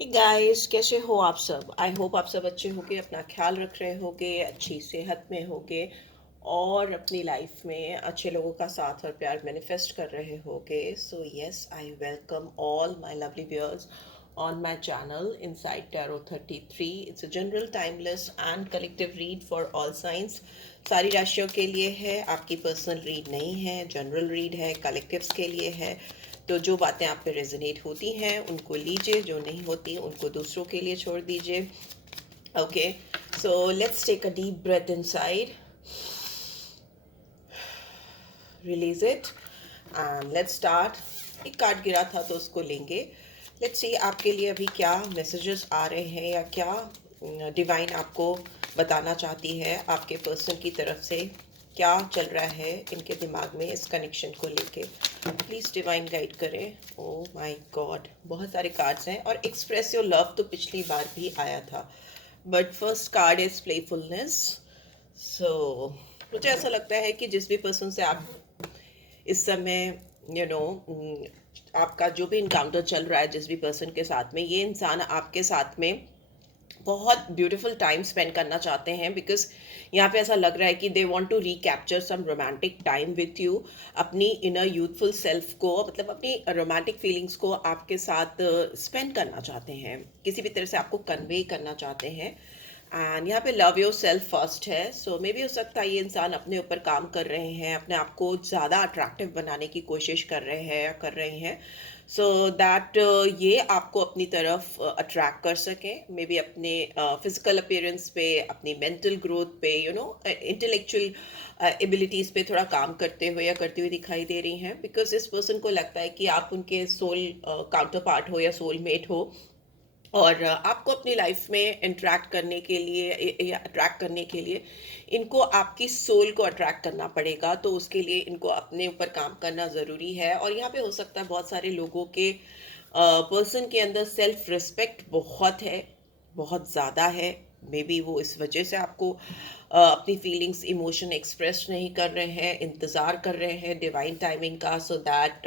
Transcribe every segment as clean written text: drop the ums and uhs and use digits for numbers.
Guys, कैसे हो आप सब? आई होप आप सब अच्छे होगे, अपना ख्याल रख रहे होगे, अच्छी सेहत में होगे और अपनी लाइफ में अच्छे लोगों का साथ और प्यार मैनिफेस्ट कर रहे होगे। So yes, I welcome all my lovely viewers on my channel Inside Tarot 33. It's a general, timeless and collective read for all signs. सारी राशियों के लिए है, आपकी पर्सनल रीड नहीं है, जनरल रीड है, कलेक्टिव्स के लिए है। तो जो बातें आप पे रेजोनेट होती हैं उनको लीजिए, जो नहीं होती उनको दूसरों के लिए छोड़ दीजिए। Okay, so let's take a deep breath inside, release it and let's start. एक कार्ड गिरा था तो उसको लेंगे। लेट्स सी आपके लिए अभी क्या मैसेजेस आ रहे हैं या क्या डिवाइन आपको बताना चाहती है, आपके पर्सन की तरफ से क्या चल रहा है इनके दिमाग में इस कनेक्शन को लेके। प्लीज़ डिवाइन गाइड करें। ओ माय गॉड, बहुत सारे कार्ड्स हैं और एक्सप्रेस योर लव तो पिछली बार भी आया था, but first card is playfulness. So मुझे ऐसा लगता है कि जिस भी पर्सन से आप इस समय यू नो आपका जो भी इनकाउंटर चल रहा है, जिस भी पर्सन के साथ में, ये इंसान आपके साथ में बहुत ब्यूटीफुल टाइम स्पेंड करना चाहते हैं। बिकॉज यहाँ पे ऐसा लग रहा है कि they want to recapture some romantic time with you. अपनी इनर यूथफुल सेल्फ को, मतलब अपनी रोमांटिक फीलिंग्स को आपके साथ स्पेंड करना चाहते हैं, किसी भी तरह से आपको कन्वे करना चाहते हैं। एंड यहाँ पे लव योर सेल्फ फर्स्ट है। सो मे भी हो सकता है ये इंसान अपने ऊपर काम कर रहे हैं, अपने आप को ज़्यादा अट्रैक्टिव बनाने की कोशिश कर रहे हैं या कर रही हैं, सो दैट ये आपको अपनी तरफ अट्रैक्ट कर सकें। मे बी अपने फिजिकल अपीयरेंस पे, अपनी मेंटल ग्रोथ पे, इंटेलेक्चुअल एबिलिटीज़ पे थोड़ा काम करते हुए या करती हुई दिखाई दे रही हैं। बिकॉज इस पर्सन को लगता है कि आप उनके सोल काउंटर पार्ट हो या सोलमेट हो, और आपको अपनी लाइफ में इंटरेक्ट करने के लिए या अट्रैक्ट करने के लिए इनको आपकी सोल को अट्रैक्ट करना पड़ेगा। तो उसके लिए इनको अपने ऊपर काम करना ज़रूरी है। और यहाँ पे हो सकता है बहुत सारे लोगों के पर्सन के अंदर सेल्फ रिस्पेक्ट बहुत है, बहुत ज़्यादा है। मे बी वो इस वजह से आपको अपनी फीलिंग्स, इमोशन एक्सप्रेस नहीं कर रहे हैं, इंतज़ार कर रहे हैं डिवाइन टाइमिंग का, सो दैट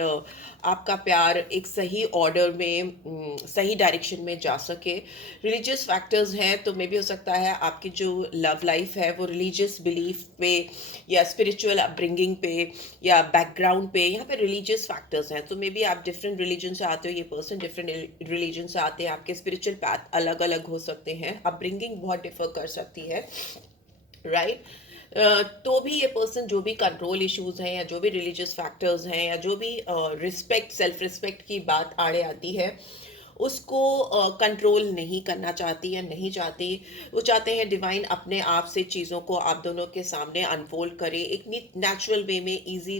आपका प्यार एक सही ऑर्डर में, सही डायरेक्शन में जा सके। रिलीजियस फैक्टर्स हैं तो मे भी हो सकता है आपकी जो लव लाइफ है वो रिलीजियस बिलीफ पे या स्पिरिचुअल अपब्रिंगिंग पे या बैकग्राउंड पे, यहाँ पे रिलीजियस फैक्टर्स हैं। तो मे बी आप डिफरेंट रिलीजन से आते हो, ये पर्सन डिफरेंट रिलीजन से आते हैं, आपके स्पिरिचुअल पैथ अलग अलग हो सकते हैं, अपब्रिंगिंग बहुत डिफर कर सकती है, राइट। तो भी ये पर्सन जो भी कंट्रोल इश्यूज हैं या जो भी रिलीजियस फैक्टर्स हैं या जो भी रिस्पेक्ट, सेल्फ रिस्पेक्ट की बात आड़े आती है, उसको कंट्रोल नहीं करना चाहती या नहीं चाहती। वो चाहते हैं डिवाइन अपने आप से चीज़ों को आप दोनों के सामने अनफोल्ड करे, एक नेचुरल वे में, इजी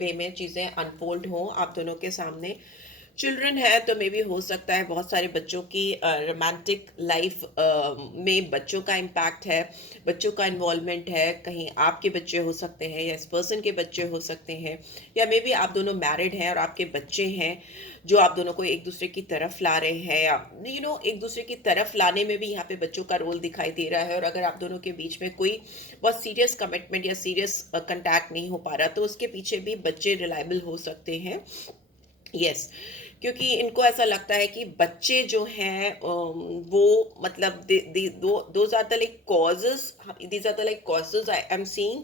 वे में चीज़ें अनफोल्ड हों आप दोनों के सामने। चिल्ड्रन है तो मे भी हो सकता है बहुत सारे बच्चों की रोमांटिक लाइफ में बच्चों का इम्पैक्ट है, बच्चों का इन्वॉल्वमेंट है। कहीं आपके बच्चे हो सकते हैं या इस पर्सन के बच्चे हो सकते हैं, या मे बी आप दोनों मैरिड हैं और आपके बच्चे हैं जो आप दोनों को एक दूसरे की तरफ ला रहे हैं, या एक दूसरे की तरफ लाने में भी यहाँ पे बच्चों का रोल दिखाई दे रहा है। और अगर आप दोनों के बीच में कोई बहुत सीरियस कमिटमेंट या सीरियस कंटैक्ट नहीं हो पा रहा तो उसके पीछे भी बच्चे रिलायबल हो सकते हैं। यस, क्योंकि इनको ऐसा लगता है कि बच्चे जो हैं वो मतलब those are the like causes, these are the like causes I am seeing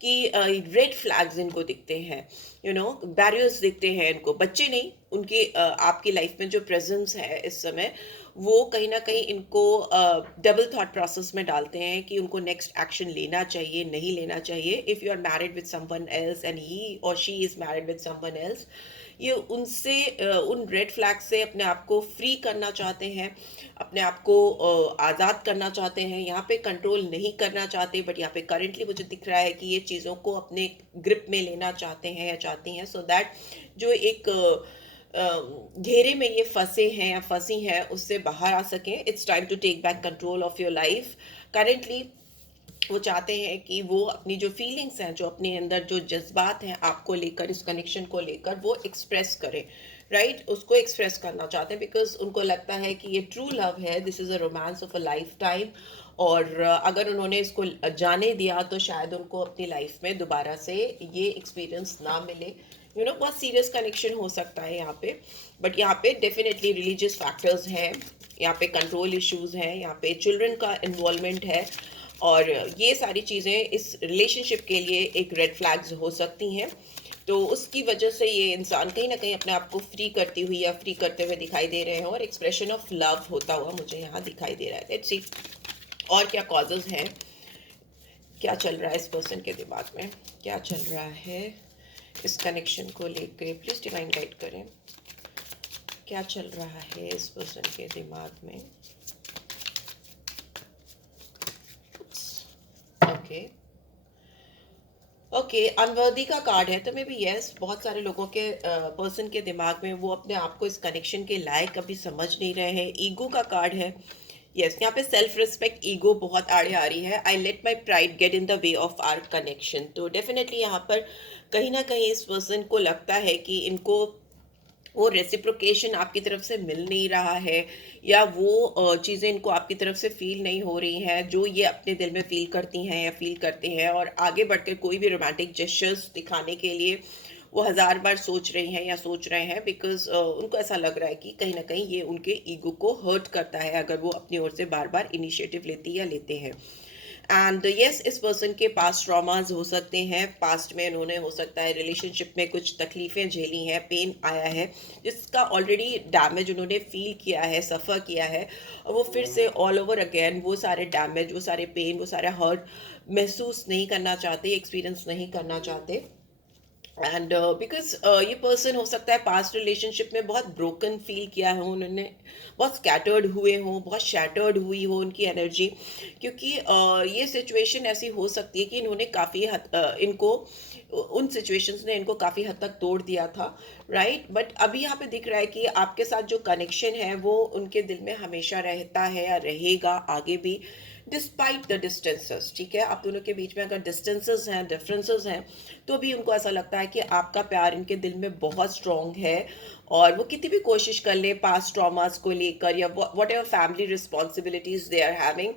कि रेड फ्लैग्स इनको दिखते हैं, बैरियर्स दिखते हैं इनको। बच्चे नहीं, उनकी आपकी लाइफ में जो प्रेजेंस है इस समय, वो कहीं ना कहीं इनको डबल थॉट प्रोसेस में डालते हैं कि उनको नेक्स्ट एक्शन लेना चाहिए, नहीं लेना चाहिए। If you are married with someone else and he और she is married with someone else, ये उनसे उन रेड फ्लैग से अपने आप को फ्री करना चाहते हैं, अपने आप को आज़ाद करना चाहते हैं। यहाँ पे कंट्रोल नहीं करना चाहते, बट यहाँ पे करेंटली मुझे दिख रहा है कि ये चीज़ों को अपने ग्रिप में लेना चाहते हैं या चाहती हैं, सो दैट जो एक घेरे में ये फंसे हैं या फंसी हैं उससे बाहर आ सकें। It's time to take back control of your life. Currently वो चाहते हैं कि वो अपनी जो फीलिंग्स हैं, जो अपने अंदर जो जज्बात हैं आपको लेकर, इस कनेक्शन को लेकर, वो एक्सप्रेस करें, राइट। उसको एक्सप्रेस करना चाहते हैं बिकॉज उनको लगता है कि ये ट्रू लव है, this is a romance of a life time. और अगर उन्होंने इसको जाने दिया तो शायद उनको अपनी लाइफ में दोबारा से ये एक्सपीरियंस ना मिले। बहुत सीरियस कनेक्शन हो सकता है यहाँ पे, बट यहाँ पे डेफिनेटली रिलीजियस फैक्टर्स हैं यहाँ पे कंट्रोल इश्यूज हैं, यहाँ पे चिल्ड्रन का इन्वॉल्वमेंट है, और ये सारी चीज़ें इस रिलेशनशिप के लिए एक रेड फ्लैग्स हो सकती हैं। तो उसकी वजह से ये इंसान कहीं ना कहीं अपने आप को फ्री करती हुई या फ्री करते हुए दिखाई दे रहे हैं, और एक्सप्रेशन ऑफ लव होता हुआ मुझे यहाँ दिखाई दे रहा है। लेट्स सी और क्या कॉजेज हैं, क्या चल रहा है इस पर्सन के दिमाग में, क्या चल रहा है इस कनेक्शन को लेकर। प्लीज डिवाइन गाइड करें, क्या चल रहा है इस पर्सन के दिमाग में। ओके ओके, अनवर्दी का कार्ड है, तो मे बी यस, बहुत सारे लोगों के पर्सन के दिमाग में वो अपने आप को इस कनेक्शन के लायक अभी समझ नहीं रहे हैं। ईगो का कार्ड है, यस, यहाँ पे सेल्फ रिस्पेक्ट ईगो बहुत आड़े आ रही है। I let my pride get in the way of our connection. तो डेफिनेटली यहाँ पर कहीं ना कहीं इस पर्सन को लगता है कि इनको वो रेसिप्रोकेशन आपकी तरफ से मिल नहीं रहा है, या वो चीज़ें इनको आपकी तरफ से फील नहीं हो रही हैं जो ये अपने दिल में फील करती हैं या फील करते हैं, और आगे बढ़कर कोई भी रोमांटिक जेस्चर्स दिखाने के लिए वो हज़ार बार सोच रही हैं या सोच रहे हैं, बिकॉज उनको ऐसा लग रहा है कि कहीं ना कहीं ये उनके ईगो को हर्ट करता है अगर वो अपनी ओर से बार बार इनिशिएटिव लेती या लेते हैं। एंड यस, इस पर्सन के पास ट्रॉमाज हो सकते हैं, पास्ट में उन्होंने हो सकता है रिलेशनशिप में कुछ तकलीफ़ें झेली हैं, पेन आया है जिसका ऑलरेडी डैमेज उन्होंने फील किया है, सफ़र किया है, और वो फिर से ऑल ओवर अगेन वो सारे डैमेज, वो सारे पेन, वो सारे हर्ट महसूस नहीं करना चाहते, एक्सपीरियंस नहीं करना चाहते। एंड बिकॉज ये पर्सन हो सकता है पास्ट रिलेशनशिप में बहुत ब्रोकन फील किया है उन्होंने, बहुत स्कैटर्ड हुए हों, बहुत शैटर्ड हुई हो उनकी एनर्जी, क्योंकि ये सिचुएशन ऐसी हो सकती है कि इन्होंने काफ़ी इनको उन सिचुएशंस ने इनको काफ़ी हद तक तोड़ दिया था, राइट। बट अभी यहाँ पे दिख रहा है कि आपके साथ जो कनेक्शन है वो उनके दिल में हमेशा रहता है या रहेगा आगे भी, डिस्पाइट द डिस्टेंसेस। ठीक है, आप दोनों के बीच में अगर डिस्टेंसेस हैं, डिफरेंसेस हैं, तो भी उनको ऐसा लगता है कि आपका प्यार इनके दिल में बहुत स्ट्रॉन्ग है, और वो कितनी भी कोशिश कर ले पास्ट ट्रॉमास को लेकर या whatever family responsibilities they are having,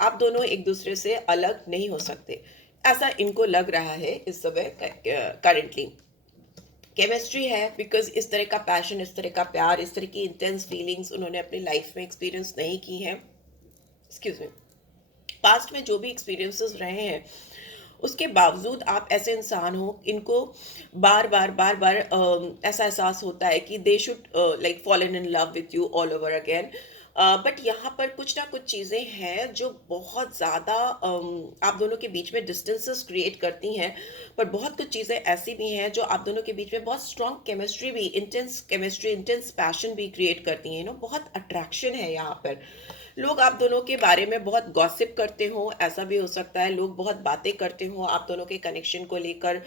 आप दोनों एक दूसरे से अलग नहीं हो सकते, ऐसा इनको लग रहा है इस समय करेंटली। केमिस्ट्री है, बिकॉज इस तरह का पैशन, इस तरह का प्यार, इस तरह की इंटेंस फीलिंग्स उन्होंने अपनी लाइफ में एक्सपीरियंस नहीं की हैं। एक्सक्यूज मी, पास्ट में जो भी एक्सपीरियंसेस रहे हैं उसके बावजूद आप ऐसे इंसान हो, इनको बार बार ऐसा एहसास होता है कि they should like fallen in love with you all over again. But यहाँ पर कुछ ना कुछ चीज़ें हैं जो बहुत ज़्यादा आप दोनों के बीच में डिस्टेंसेस क्रिएट करती हैं, पर बहुत कुछ चीज़ें ऐसी भी हैं जो आप दोनों के बीच में बहुत स्ट्रॉन्ग केमिस्ट्री भी, इंटेंस केमिस्ट्री, इंटेंस पैशन भी क्रिएट करती हैं। बहुत अट्रैक्शन है यहाँ पर। लोग आप दोनों के बारे में बहुत गॉसिप करते हो, ऐसा भी हो सकता है, लोग बहुत बातें करते हो आप दोनों के कनेक्शन को लेकर,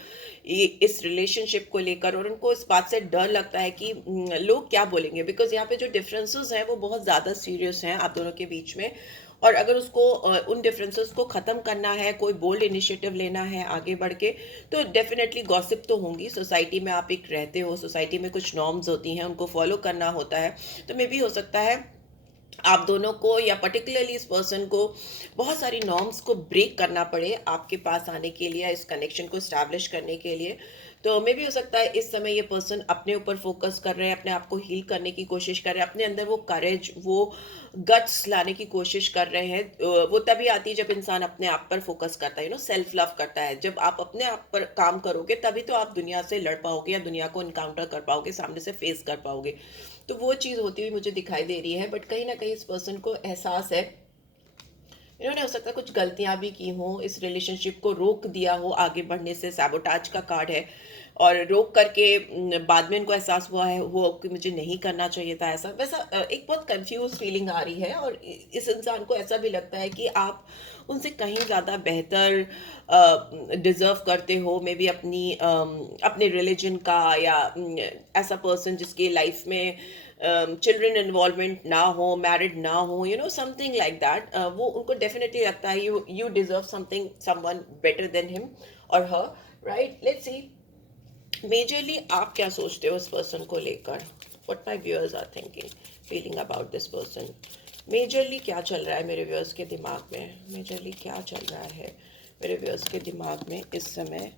इस रिलेशनशिप को लेकर, और उनको इस बात से डर लगता है कि लोग क्या बोलेंगे, बिकॉज यहाँ पे जो डिफरेंसेस हैं वो बहुत ज़्यादा सीरियस हैं आप दोनों के बीच में। और अगर उसको उन डिफरेंसेस को ख़त्म करना है, कोई बोल्ड इनिशिएटिव लेना है आगे बढ़ के, तो डेफिनेटली गॉसिप तो होंगी। सोसाइटी में आप एक रहते हो, सोसाइटी में कुछ नॉर्म्स होती हैं, उनको फॉलो करना होता है, तो मे भी हो सकता है आप दोनों को या पर्टिकुलरली इस पर्सन को बहुत सारी नॉर्म्स को ब्रेक करना पड़े आपके पास आने के लिए, इस कनेक्शन को इस्टेब्लिश करने के लिए। तो मे भी हो सकता है इस समय ये पर्सन अपने ऊपर फोकस कर रहे हैं, अपने आप को हील करने की कोशिश कर रहे हैं, अपने अंदर वो करेज, वो गट्स लाने की कोशिश कर रहे हैं। वो तभी आती है जब इंसान अपने आप पर फोकस करता है, सेल्फ लव करता है। जब आप अपने आप पर काम करोगे तभी तो आप दुनिया से लड़ पाओगे या दुनिया को इनकाउंटर कर पाओगे, सामने से फेस कर पाओगे। तो वो चीज़ होती हुई मुझे दिखाई दे रही है, बट कहीं ना कहीं इस पर्सन को एहसास है इन्होंने हो सकता है कुछ गलतियां भी की हो, इस रिलेशनशिप को रोक दिया हो आगे बढ़ने से। सैबोटाज का कार्ड है, और रोक करके बाद में इनको एहसास हुआ है वो कि मुझे नहीं करना चाहिए था ऐसा वैसा। एक बहुत कंफ्यूज फीलिंग आ रही है, और इस इंसान को ऐसा भी लगता है कि आप उनसे कहीं ज़्यादा बेहतर डिज़र्व करते हो, मे बी अपने रिलीजन का, या ऐसा पर्सन जिसकी लाइफ में चिल्ड्रन इन्वॉल्वमेंट ना हो, मैरिड ना हो, समथिंग लाइक दैट। वो उनको डेफिनेटली लगता है you deserve something, someone better than him और her, right. Let's see majorly आप क्या सोचते हो इस पर्सन को लेकर, what my viewers are thinking, feeling about this person. Majorly क्या चल रहा है मेरे व्यूअर्स के दिमाग में, मेजरली क्या चल रहा है मेरे व्यूअर्स के दिमाग में इस समय।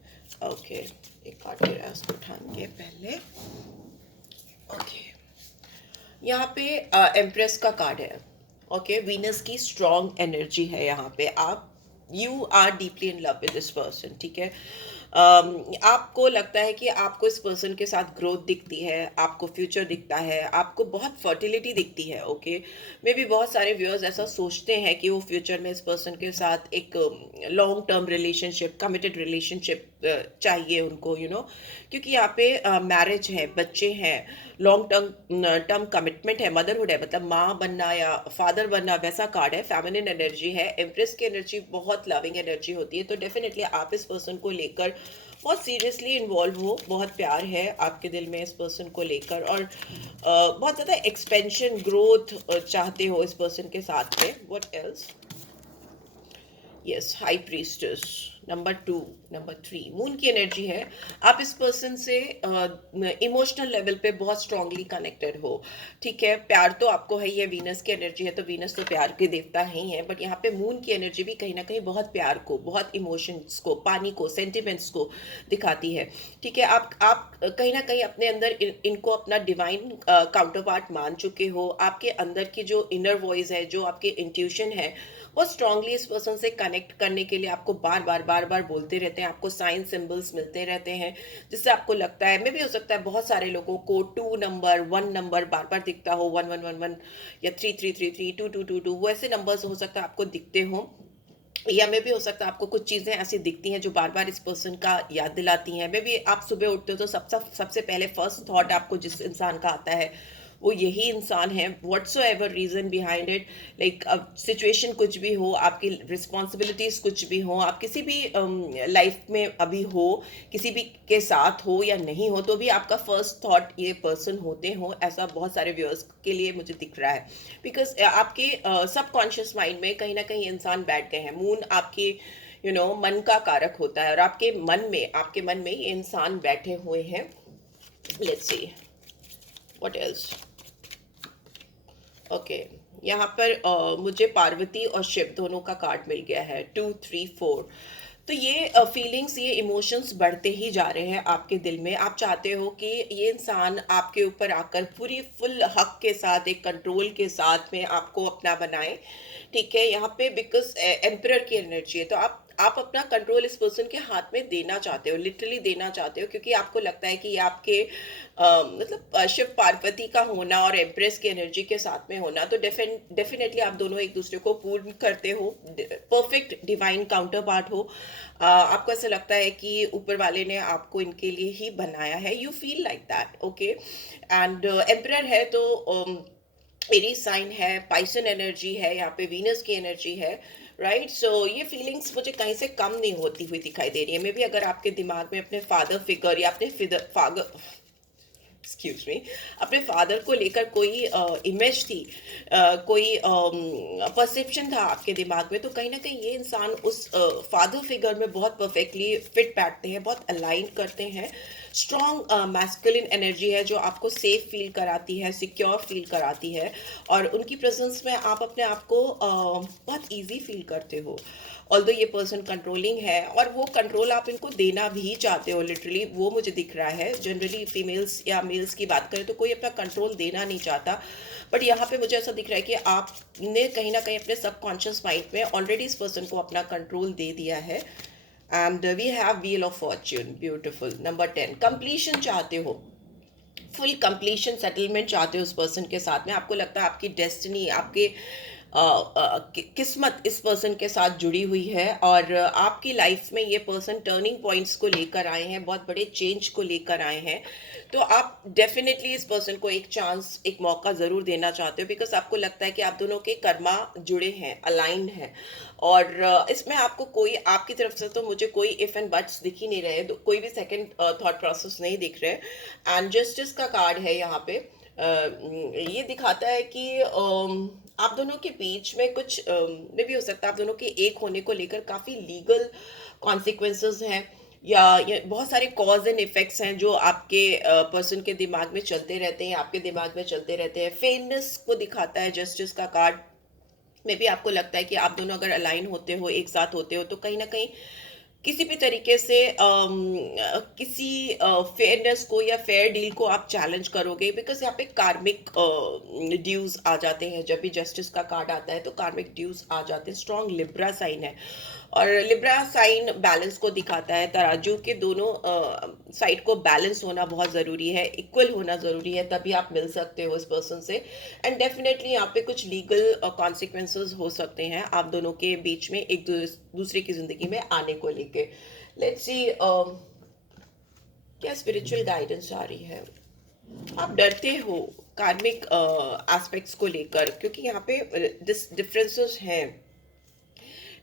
ओके, एक कार्ड गिरा है, उसको उठाएंगे पहले। ओके, यहाँ पे एम्प्रेस का कार्ड है। ओके, वीनस की स्ट्रॉन्ग एनर्जी है यहाँ पे। आप you are deeply in love with this person, ठीक है। आपको लगता है कि आपको इस पर्सन के साथ ग्रोथ दिखती है, आपको फ्यूचर दिखता है, आपको बहुत फर्टिलिटी दिखती है। ओके, मे बी बहुत सारे व्यूअर्स ऐसा सोचते हैं कि वो फ्यूचर में इस पर्सन के साथ एक long term relationship, committed relationship चाहिए उनको, क्योंकि यहाँ पे मैरिज है, बच्चे हैं, लॉन्ग टर्म टर्म कमिटमेंट है, मदरहुड है, मतलब माँ बनना या फादर बनना, वैसा कार्ड है। फेमिनिन एनर्जी है, एम्प्रेस की एनर्जी बहुत लविंग एनर्जी होती है। तो डेफिनेटली आप इस पर्सन को लेकर बहुत सीरियसली इन्वॉल्व हो, बहुत प्यार है आपके दिल में इस पर्सन को लेकर, और बहुत ज़्यादा एक्सपेंशन, ग्रोथ चाहते हो इस पर्सन के साथ में। What else? Yes, high priestess, number 2, number 3, moon की एनर्जी है। आप इस पर्सन से इमोशनल लेवल पे बहुत स्ट्रांगली कनेक्टेड हो, ठीक है। प्यार तो आपको है ही है, वीनस की एनर्जी है तो वीनस तो प्यार के देवता ही है, बट यहाँ पे मून की एनर्जी भी कहीं ना कहीं बहुत प्यार को, बहुत इमोशंस को, पानी को, सेंटिमेंट्स को दिखाती है, ठीक है। आप कहीं ना कहीं अपने अंदर इनको अपना डिवाइन काउंटर पार्ट मान चुके हो। आपके अंदर की जो इनर वॉइस है, जो आपके इंट्यूशन है, वो स्ट्रांगली इस पर्सन से कनेक्ट करने के लिए आपको बार बार बार बार बोलते रहते हैं। आपको साइन सिंबल्स मिलते रहते हैं, जिससे आपको लगता है, मे भी हो सकता है बहुत सारे लोगों को 2 नंबर, 1 नंबर बार बार दिखता हो, 1111 या 3333, 2222, वो ऐसे नंबर्स हो सकता है आपको दिखते हो। या मे भी हो सकता है आपको कुछ चीज़ें ऐसी दिखती हैं जो बार बार इस पर्सन का याद दिलाती हैं। मे भी आप सुबह उठते हो तो सबसे पहले फर्स्ट थॉट आपको जिस इंसान का आता है वो यही इंसान है। Whatsoever reason behind it, like अब सिचुएशन कुछ भी हो, आपकी रिस्पॉन्सिबिलिटीज कुछ भी हो, आप किसी भी लाइफ में अभी हो, किसी भी के साथ हो या नहीं हो, तो भी आपका फर्स्ट थॉट ये पर्सन होते हो, ऐसा बहुत सारे व्यूअर्स के लिए मुझे दिख रहा है। बिकॉज आपके सबकॉन्शियस माइंड में कहीं ना कहीं इंसान बैठ गए हैं। मून आपके मन का कारक होता है, और आपके मन में ये इंसान बैठे हुए हैं। Let's see what else. Okay, यहाँ पर मुझे पार्वती और शिव दोनों का कार्ड मिल गया है, 2 3 4। तो ये फीलिंग्स, ये इमोशंस बढ़ते ही जा रहे हैं आपके दिल में। आप चाहते हो कि ये इंसान आपके ऊपर आकर पूरी फुल हक के साथ, एक कंट्रोल के साथ में आपको अपना बनाए, ठीक है। यहाँ पे बिकॉज एम्परर की एनर्जी है, तो आप अपना कंट्रोल इस पर्सन के हाथ में देना चाहते हो, लिटरली देना चाहते हो, क्योंकि आपको लगता है कि ये आपके मतलब शिव पार्वती का होना और एम्प्रेस की एनर्जी के साथ में होना, तो डेफिनेटली आप दोनों एक दूसरे को पूर्ण करते हो, परफेक्ट डिवाइन काउंटर पार्ट हो। आपको ऐसा लगता है कि ऊपर वाले ने आपको इनके लिए ही बनाया है, you feel like that. Okay, and emperor है तो एरीज साइन है, पाइसन एनर्जी है, यहाँ पे वीनस की एनर्जी है, राइट। सो ये फीलिंग्स मुझे कहीं से कम नहीं होती हुई दिखाई दे रही है। मे बी अगर आपके दिमाग में अपने फादर फिगर या अपने एक्सक्यूज मी, अपने फादर को लेकर कोई इमेज थी, कोई परसेप्शन था आपके दिमाग में, तो कहीं ना कहीं ये इंसान उस फादर फिगर में बहुत परफेक्टली फिट बैठते हैं, बहुत अलाइन करते हैं। स्ट्रॉन्ग मैस्कुलिन एनर्जी है जो आपको सेफ फील कराती है, सिक्योर फील कराती है, और उनकी प्रेजेंस में आप अपने आप को बहुत ईजी फील करते हो। ऑल्दो ये पर्सन कंट्रोलिंग है, और वो कंट्रोल आप इनको देना भी चाहते हो, लिटरली वो मुझे दिख रहा है। जनरली फीमेल्स या मेल्स की बात करें तो कोई अपना कंट्रोल देना नहीं चाहता, बट यहाँ पे मुझे ऐसा दिख रहा है कि आपने कहीं ना कहीं अपने सबकॉन्शियस माइंड में ऑलरेडी इस पर्सन को अपना कंट्रोल दे दिया है। And we have wheel of fortune, beautiful. Number 10, completion चाहते हो, फुल कंप्लीशन, सेटलमेंट चाहते हो उस पर्सन के साथ में। आपको लगता है आपकी डेस्टिनी, आपके किस्मत इस पर्सन के साथ जुड़ी हुई है, और आपकी लाइफ में ये पर्सन टर्निंग पॉइंट्स को लेकर आए हैं, बहुत बड़े चेंज को लेकर आए हैं। तो आप डेफिनेटली इस पर्सन को एक चांस, एक मौका ज़रूर देना चाहते हो, बिकॉज आपको लगता है कि आप दोनों के कर्मा जुड़े हैं, अलाइंड हैं, और इसमें आपको कोई, आपकी तरफ से तो मुझे कोई इफ एंड बट्स दिख ही नहीं रहे, कोई भी सेकंड थॉट प्रोसेस नहीं दिख रहे। एंड जस्टिस का कार्ड है यहाँ पे। ये दिखाता है कि आप दोनों के बीच में कुछ में भी हो सकता है आप दोनों के एक होने को लेकर काफ़ी लीगल कॉन्सिक्वेंसेस हैं, या ये बहुत सारे कॉज एंड इफेक्ट्स हैं जो आपके पर्सन के दिमाग में चलते रहते हैं, आपके दिमाग में चलते रहते हैं। फेयरनेस को दिखाता है जस्टिस का कार्ड। में भी आपको लगता है कि आप दोनों अगर अलाइन होते हो, एक साथ होते हो, तो कहीं ना कहीं किसी भी तरीके से किसी फेयरनेस को या फेयर डील को आप चैलेंज करोगे, बिकॉज यहाँ पे कार्मिक ड्यूज आ जाते हैं। जब भी जस्टिस का कार्ड आता है तो कार्मिक ड्यूज आ जाते हैं। स्ट्रॉन्ग लिब्रा साइन है, और लिब्रा साइन बैलेंस को दिखाता है। तराजू के दोनों साइड को बैलेंस होना बहुत ज़रूरी है, इक्वल होना ज़रूरी है, तभी आप मिल सकते हो इस पर्सन से। एंड डेफिनेटली यहाँ पे कुछ लीगल कॉन्सिक्वेंसेस हो सकते हैं आप दोनों के बीच में एक दूसरे की ज़िंदगी में आने को लेके। लेट्स सी क्या स्पिरिचुअल गाइडेंस आ रही है। आप डरते हो कार्मिक एस्पेक्ट्स को लेकर, क्योंकि यहाँ पे डिफरेंसेस हैं।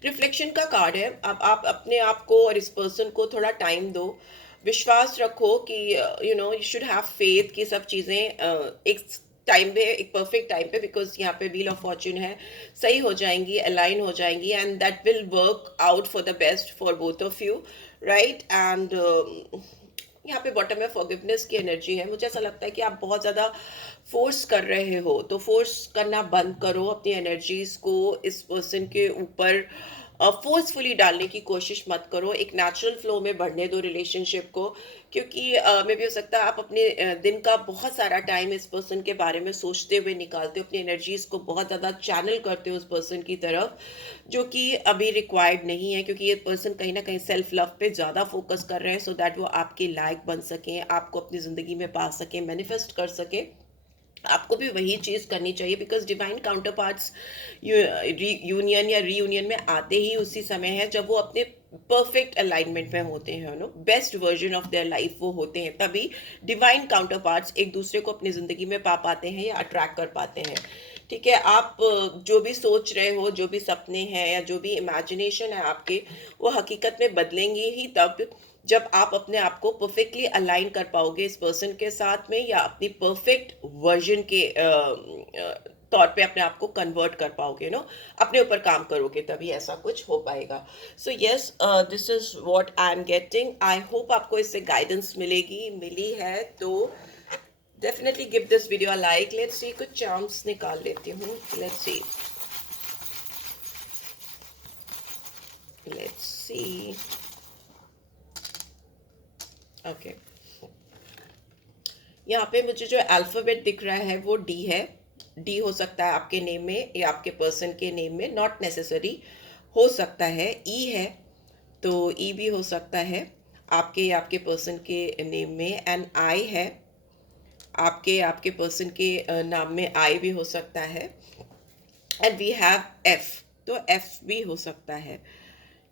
रिफ्लेक्शन का कार्ड है। अब आप अपने आप को और इस पर्सन को थोड़ा टाइम दो, विश्वास रखो कि यू शुड हैव फेथ कि सब चीज़ें एक टाइम पे, एक परफेक्ट टाइम पे, बिकॉज यहाँ पे व्हील ऑफ फॉर्च्यून है, सही हो जाएंगी, अलाइन हो जाएंगी, and that will work out for the best for both of you, right. And यहाँ पे बॉटम में फॉरगिवनेस की एनर्जी है। मुझे ऐसा लगता है कि आप बहुत ज़्यादा फोर्स कर रहे हो, तो फोर्स करना बंद करो। अपनी एनर्जीज को इस पर्सन के ऊपर फोर्सफुली डालने की कोशिश मत करो। एक नेचुरल फ्लो में बढ़ने दो रिलेशनशिप को, क्योंकि मे भी हो सकता है आप अपने दिन का बहुत सारा टाइम इस पर्सन के बारे में सोचते हुए निकालते हो, अपनी एनर्जीज को बहुत ज़्यादा चैनल करते हो उस पर्सन की तरफ, जो कि अभी रिक्वायर्ड नहीं है, क्योंकि ये पर्सन कहीं ना कहीं सेल्फ लव पे ज़्यादा फोकस कर रहे हैं, सो दैट वो आपके लायक बन सकें, आपको अपनी ज़िंदगी में पा सकें, मैनिफेस्ट कर सकें। आपको भी वही चीज़ करनी चाहिए, because divine counter parts union या रीयूनियन में आते ही उसी समय है जब वो अपने परफेक्ट अलाइनमेंट में होते हैं, best version of their life वो होते हैं, तभी डिवाइन काउंटर पार्ट्स एक दूसरे को अपनी ज़िंदगी में पा पाते हैं या अट्रैक्ट कर पाते हैं। ठीक है, आप जो भी सोच रहे हो, जो भी सपने हैं या जो भी इमेजिनेशन है आपके, वो हकीकत में बदलेंगे ही तब जब आप अपने आप को परफेक्टली अलाइन कर पाओगे इस पर्सन के साथ में, या अपनी परफेक्ट वर्जन के तौर पे अपने आप को कन्वर्ट कर पाओगे, अपने ऊपर काम करोगे, तभी ऐसा कुछ हो पाएगा। So yes, this is what I am getting. I hope आपको इससे गाइडेंस मिली है तो definitely give this video a like. Let's see, कुछ चार्म्स निकाल लेती हूँ। लेट्स सी ओके, यहाँ पे मुझे जो अल्फ़ाबेट दिख रहा है वो डी है। डी हो सकता है आपके नेम में या आपके पर्सन के नेम में, नॉट नेसेसरी, हो सकता है ई है तो ई भी हो सकता है आपके या आपके पर्सन के नेम में। एंड आई है, आपके पर्सन के नाम में आई भी हो सकता है। एंड वी हैव एफ, तो एफ भी हो सकता है।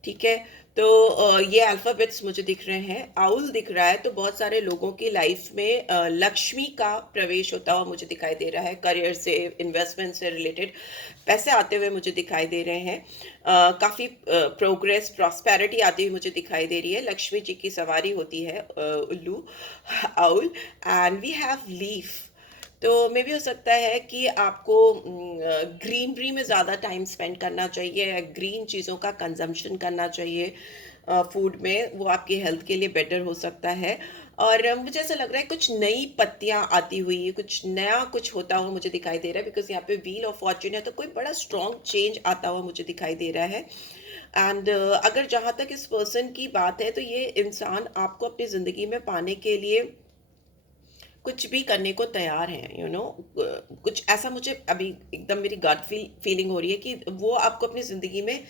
ठीक है, तो ये अल्फ़ाबेट्स मुझे दिख रहे हैं। आउल दिख रहा है, तो बहुत सारे लोगों की लाइफ में लक्ष्मी का प्रवेश होता हुआ मुझे दिखाई दे रहा है। करियर से, इन्वेस्टमेंट से रिलेटेड पैसे आते हुए मुझे दिखाई दे रहे हैं। काफ़ी प्रोग्रेस, प्रॉस्पेरिटी आती हुई मुझे दिखाई दे रही है। लक्ष्मी जी की सवारी होती है उल्लू, owl. And we have leaf, तो मे भी हो सकता है कि आपको ग्रीनरी में ज़्यादा टाइम स्पेंड करना चाहिए, ग्रीन चीज़ों का कंजम्पशन करना चाहिए फूड में, वो आपकी हेल्थ के लिए बेटर हो सकता है। और मुझे ऐसा लग रहा है कुछ नई पत्तियां आती हुई, कुछ नया कुछ होता हुआ मुझे दिखाई दे रहा है, बिकॉज यहाँ पे व्हील ऑफ फॉर्च्यून है, तो कोई बड़ा स्ट्रॉन्ग चेंज आता हुआ मुझे दिखाई दे रहा है। एंड अगर जहाँ तक इस पर्सन की बात है, तो ये इंसान आपको अपनी ज़िंदगी में पाने के लिए कुछ भी करने को तैयार हैं, कुछ ऐसा मुझे अभी एकदम मेरी गट फीलिंग हो रही है कि वो आपको अपनी ज़िंदगी में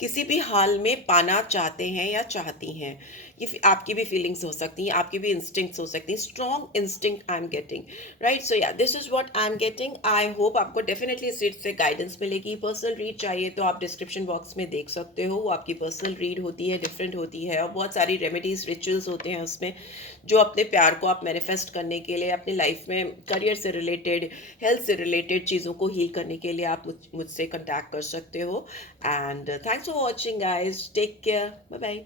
किसी भी हाल में पाना चाहते हैं या चाहती हैं। ये आपकी भी फीलिंग्स हो सकती हैं, आपकी भी इंस्टिंक्ट्स हो सकती हैं। Strong instinct I am getting, right. So yeah, this is what I am getting. I hope आपको डेफिनेटली इस रीड से गाइडेंस मिलेगी। पर्सनल रीड चाहिए तो आप डिस्क्रिप्शन बॉक्स में देख सकते हो, वो आपकी पर्सनल रीड होती है, डिफरेंट होती है, और बहुत सारी रेमेडीज, रिचुअल्स होते हैं उसमें, जो अपने प्यार को आप मैनिफेस्ट करने के लिए, अपनी लाइफ में करियर से रिलेटेड, हेल्थ से रिलेटेड चीज़ों को हील करने के लिए आप मुझसे कॉन्टैक्ट कर सकते हो। And thanks for watching guys, take care, bye bye.